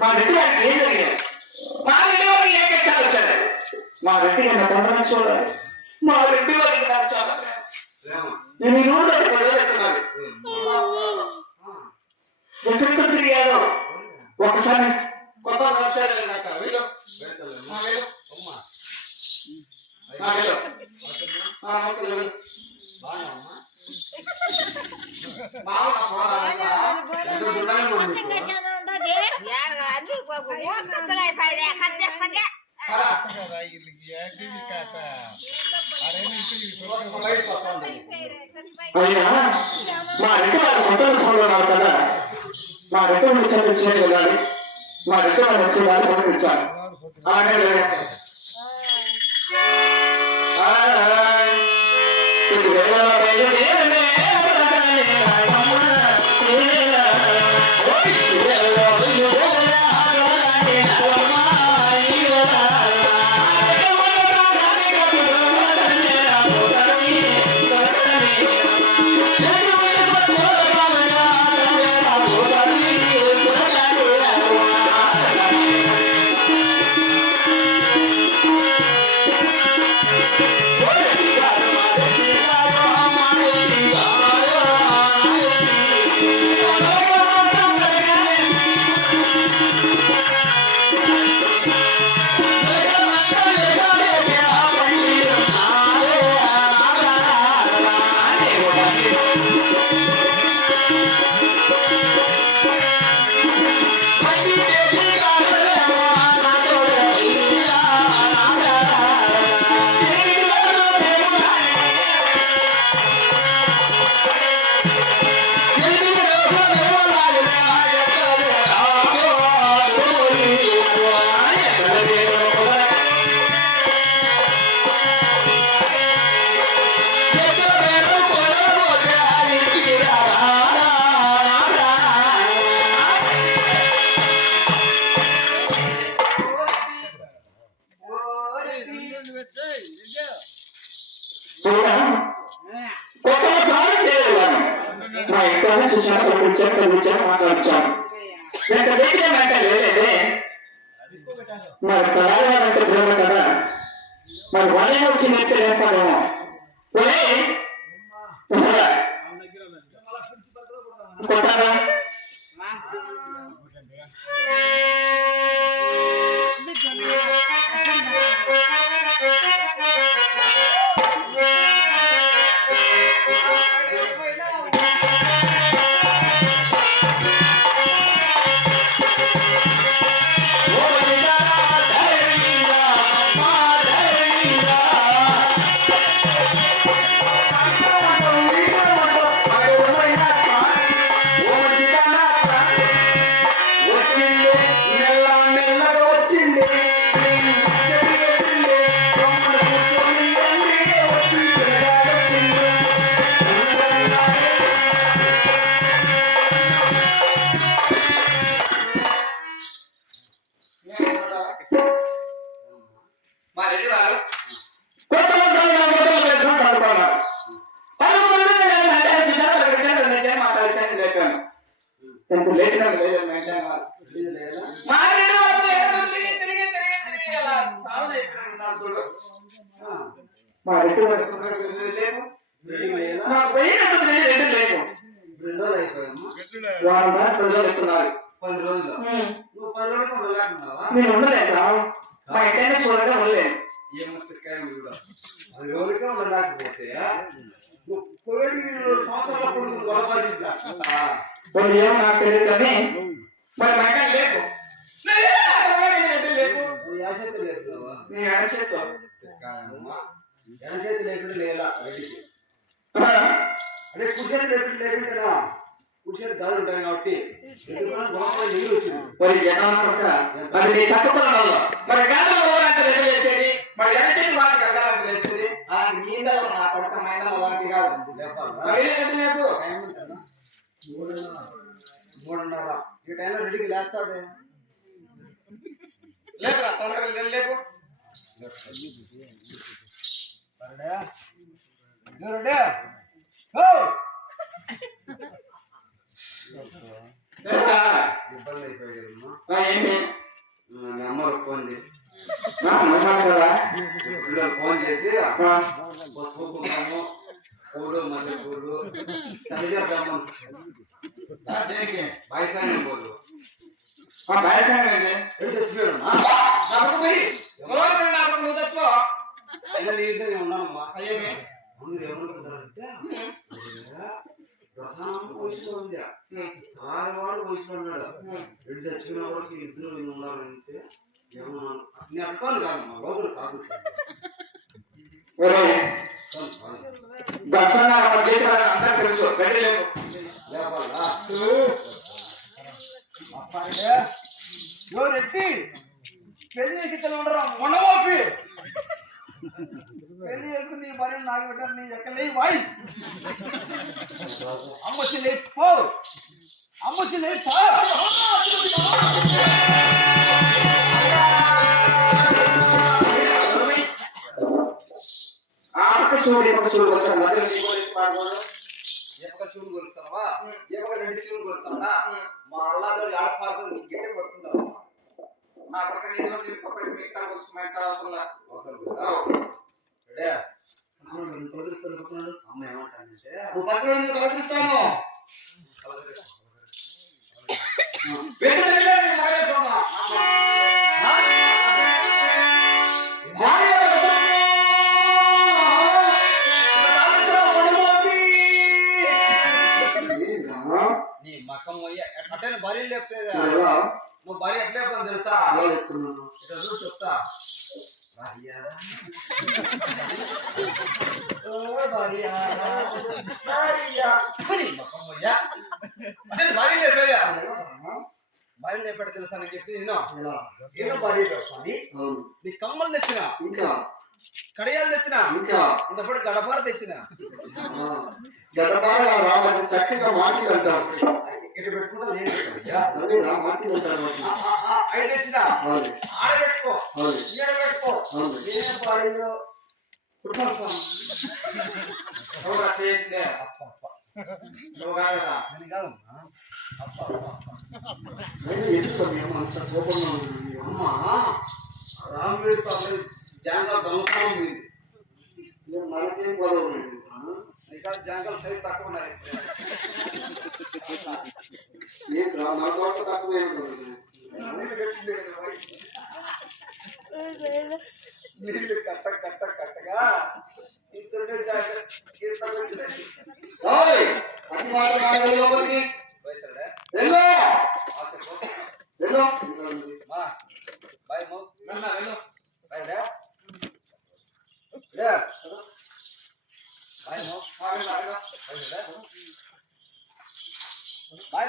మా రెడ్డి వారికి ఏం జరిగింది? మా రెడ్డి వారికి ఏ కష్టాలు వచ్చాయి? మా రెడ్డి నా తండ్రిని చూడాలి. మా రెడ్డి వారికి నాకు చాలా నేను ఈ రోజు పడలేకున్నాను. ఎక్కడెక్కడ తిరిగాను ఒకసారి కొత్త అయినా మా రెడ్డి వారి కొత్త ఉన్నారు కదా, మా రెడ్డి చెల్లించేది వెళ్ళాలి. మా రెడ్డి వారు వచ్చే దాన్ని పంపించాలి. మా ఇంట్లో చూసాను, మాట్లాడించాను. ఎంత దగ్గర లేదే మరి ప్రధానమంటే ప్రేమ కదా, మరి వాళ్ళే వచ్చి నెత్తి వేస్తాడేమో. కొట్టారా మా రెడ్డి నేను ఉండలేదా? మా ఇంటైనా చూడగా ఉండలేదు. రోజుకే ఉండలేకపోతే ఏమో నాకు తెలియదు కానీ మరి మా ఇంట లేకు ఎడచేతి లేకుండా లేదా అదే కుర్చేతి లేకుంటేనా కుర్చేతి గాలి ఉంటాయి కాబట్టి నీళ్ళు వచ్చింది. మూడున్నర ఈ టైంలో రెడ్డికి లేచాదే లేపురా తొందరగా లేపు. ఏంటా? ఇబ్బంది అయిపోయామ్మా. ఏంటి మీ అమ్మకి ఫోన్ చేసి నమ్మాలి కదా పిల్లలు ఫోన్ చేసి పసుపు కుంకుమము పూలు మల్లె పూలు కలిజేద్దాము. దేనికి వయసాన్ని పూలు బయసానండి ఎడు తెచ్చిపోయాడమ్మా. నువ్వు తెచ్చుకో అయినా నీ ఇంట్లో నేను ఉన్నానమ్మా. అయ్యేమి ముందు ఏమనుకుంటారంటే దొరసానం వయసులో ఉంది, చాలా వాడు వయసులో ఉన్నాడు. ఎడు చచ్చిపోయిన వాడికి ఇద్దరు ఉండాలంటే ఏమన్నా నేను అనుకోను కాదమ్మా, లోపల కాదు దర్శన అందరూ తెలుసు రెడీ లేవు లేపాలా. రెడ్డి పెళ్లి చేసి ఇతను ఉండరా మొండమోపి పెళ్లి చేసుకుని నీ భార్య నాకు పెట్టారు. నీ ఎక్కలే వాయి అమ్మచ్చి లేపో అమ్మచ్చి లేపో ఎప్పక శివుని కొలుస్తావా, ఎప్పక రెండు శివుని కొలుస్తావా. మా అల్లాదో ఆడ పాడుతుంది నీకు గిట్టే పట్టుకుంటావా. మా పక్కన ఏదో మీ ఇక్కడ వచ్చి మా ఇక్కడ అవసరం లేదా? రెడీ? తొలగిస్తాను పక్కన అమ్మ ఏమంటానంటే నువ్వు పక్కన తొలగిస్తాను నీ మకం అట్టే భార్య లేపితే నువ్వు భార్య ఎట్లా లేకపోతే తెలుసా? ఇట్లా చూసి చెప్తా. భార్య భార్య లేపేదా? భార్య లేపాడు తెలుసా నేను చెప్పి నేను భార్య స్వామి. నీ కమ్మలు తెచ్చిన, ఇంకా కడియాలు తెచ్చిన, ఇంకా ఇంతప్పుడు గడపార తెచ్చిన. గడపార రాబట్టి చక్కగా మాటలు అంటారు. ఇటు పెట్టుకుంటా నేను అదే నా మాటలు అంటారు. ఐదు తెచ్చిన ఆడ పెట్టుకో, ఈడ పెట్టుకో. నేనే భార్య నేను కాదమ్మా. ఎందుకు మేము అంత కోపంగా ఉంది? అమ్మా రాముడితో జాంగాలు దొంగతనం ఉంది. మనకేం గొడవ లేదు. ఇంకా జాంగాలు సైజ్ తక్కువ ఉన్నాయి. మన తోట తక్కువ ఉంటుంది. నీళ్ళు కట్టిండే కదా పోయి. నీళ్ళు కట్ట కట్ట కట్టగా ఇద్దరుడే జాంగాలు అతి మాత్రం లోపలికి వయసుడే వెళ్ళు చెప్పు. వెళ్ళు మా బాయ్ మో వెళ్ళు బాయ్ డా బాయ్ మో వెళ్ళు బాయ్